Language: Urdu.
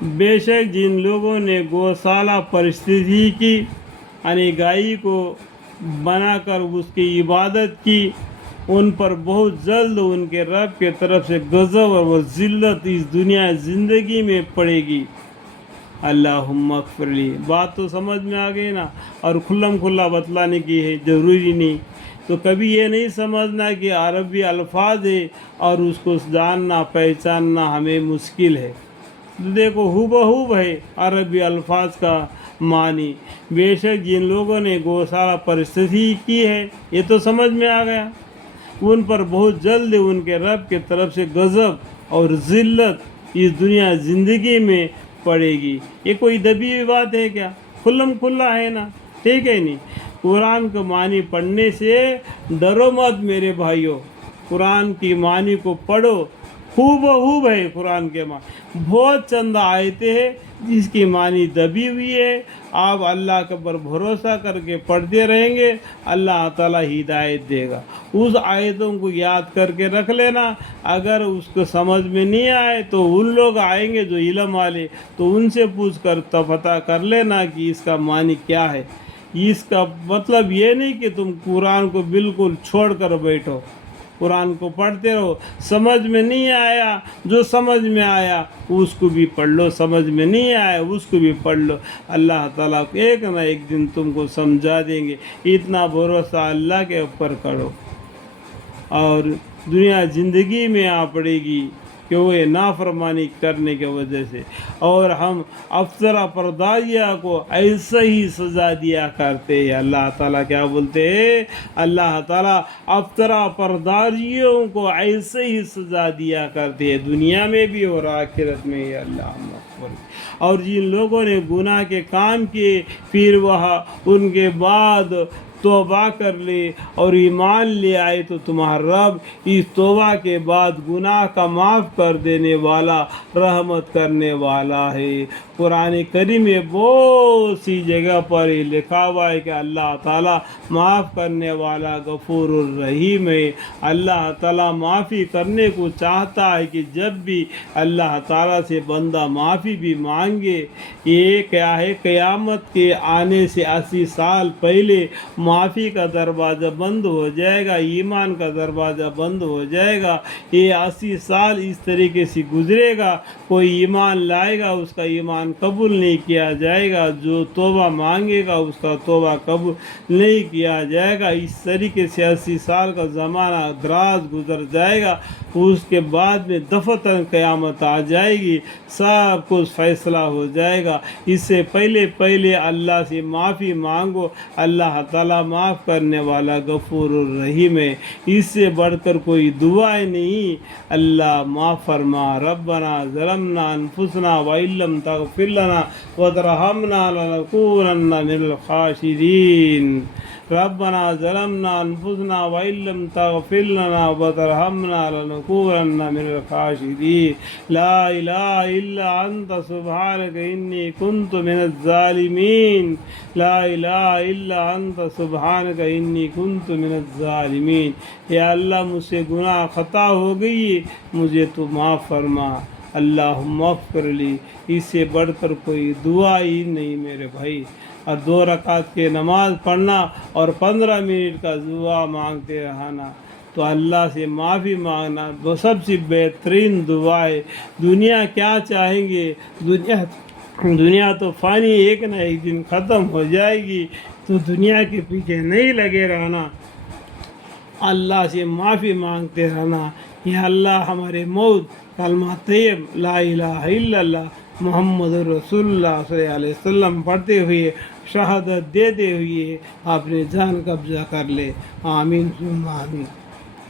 بے شک جن لوگوں نے گوشالہ پرستھی کی یعنی گائے کو بنا کر اس کی عبادت کی، ان پر بہت جلد ان کے رب کے طرف سے غضب اور ذلت اس دنیا زندگی میں پڑے گی۔ اللہم اغفر لی، بات تو سمجھ میں آ گئی نا، اور کھلم کھلا بتلانے کی ہے، ضروری نہیں۔ تو کبھی یہ نہیں سمجھنا کہ عربی الفاظ ہے اور اس کو جاننا پہچاننا ہمیں مشکل ہے۔ دیکھو ہو ہے عربی الفاظ کا معنی۔ بے شک جن لوگوں نے گوشالہ پرستھی کی ہے، یہ تو سمجھ میں آ گیا، ان پر بہت جلد ان کے رب کے طرف سے غضب اور ذلت اس دنیا زندگی میں پڑے گی۔ یہ کوئی دبی ہوئی بات ہے کیا؟ کھلم کھلا ہے نا، ٹھیک ہے نہیں؟ قرآن کا معنی پڑھنے سے ڈرو مت میرے بھائیوں، قرآن کی معنی کو پڑھو، خوب ہے قرآن کے معنی۔ بہت چند آیتیں ہیں جس کی معنی دبی ہوئی ہے، آپ اللہ کے پر بھروسہ کر کے پڑھتے رہیں گے، اللہ تعالیٰ ہدایت دے گا۔ اس آیتوں کو یاد کر کے رکھ لینا، اگر اس کو سمجھ میں نہیں آئے تو ان لوگ آئیں گے جو علم والے، تو ان سے پوچھ کر پتہ کر لینا کہ اس کا معنی کیا ہے۔ اس کا مطلب یہ نہیں کہ تم قرآن کو بالکل چھوڑ کر بیٹھو، قرآن کو پڑھتے رہو، سمجھ میں نہیں آیا جو سمجھ میں آیا اس کو بھی پڑھ لو، سمجھ میں نہیں آیا اس کو بھی پڑھ لو، اللہ تعالیٰ ایک نہ ایک دن تم کو سمجھا دیں گے۔ اتنا بھروسہ اللہ کے اوپر کرو، اور دنیا زندگی میں آ پڑے گی کہ وہ یہ نافرمانی کرنے کی وجہ سے، اور ہم افسرہ پرداریہ کو ایسے ہی سزا دیا کرتے ہیں۔ اللہ تعالیٰ کیا بولتے ہیں؟ اللہ تعالیٰ افسرہ پرداریوں کو ایسے ہی سزا دیا کرتے ہیں، دنیا میں بھی اور آخرت میں ہی۔ اللہ اکبر۔ اور جن لوگوں نے گناہ کے کام کیے پھر وہ ان کے بعد توبہ کر لے اور ایمان لے آئے تو تمہارا رب اس توبہ کے بعد گناہ کا معاف کر دینے والا، رحمت کرنے والا ہے۔ قرآن کریم میں بہت سی جگہ پر یہ لکھا ہوا ہے کہ اللہ تعالیٰ معاف کرنے والا غفور الرحیم ہے۔ اللہ تعالیٰ معافی کرنے کو چاہتا ہے کہ جب بھی اللہ تعالیٰ سے بندہ معافی بھی مانگے، یہ کیا ہے، قیامت کے آنے سے 80 سال پہلے معافی کا دروازہ بند ہو جائے گا، ایمان کا دروازہ بند ہو جائے گا۔ یہ 80 سال اس طریقے سے گزرے گا، کوئی ایمان لائے گا اس کا ایمان قبول نہیں کیا جائے گا، جو توبہ مانگے گا اس کا توبہ قبول نہیں کیا جائے گا۔ اس طریقے سے 80 سال کا زمانہ دراز گزر جائے گا، اس کے بعد میں دفتر قیامت آ جائے گی، سب کچھ فیصلہ ہو جائے گا۔ اس سے پہلے اللہ سے معافی مانگو، اللہ تعالیٰ معاف کرنے والا غفور الرحیم ہے۔ اس سے بڑھ کر کوئی دعا نہیں۔ اللہ معاف فرما، ربنا ظلمنا انفسنا وان لم تغفر لنا وترحمنا لنکونن من الخاسرین۔ ربنا ظلمنا انفسنا وان لم تغفر لنا وترحمنا لنکونن من الخاسرین۔ لا الہ الا انت سبحانک انی کنت من الظالمین۔ لا الہ الا انت سبحانک انی کنت من الظالمین۔ یا اللہ مجھ سے گناہ خطا ہو گئی، مجھے تو معاف فرما، اللہم اغفر لی۔ اس سے بڑھ کر کوئی دعا ہی نہیں میرے بھائی۔ اور 2 رکعت کے نماز پڑھنا اور 15 منٹ کا دعا مانگتے رہنا، تو اللہ سے معافی مانگنا وہ سب سے بہترین دعا ہے۔ دنیا کیا چاہیں گے، دنیا تو فانی ایک نہ ایک دن ختم ہو جائے گی، تو دنیا کے پیچھے نہیں لگے رہنا، اللہ سے معافی مانگتے رہنا۔ یا اللہ ہمارے موت کلمہ طیب لا الہ الا اللہ محمد رسول اللہ صلی اللہ علیہ وسلم پڑھتے ہوئے، شہادت دیتے ہوئے اپنے جان قبضہ کر لے، آمین ثم آمین۔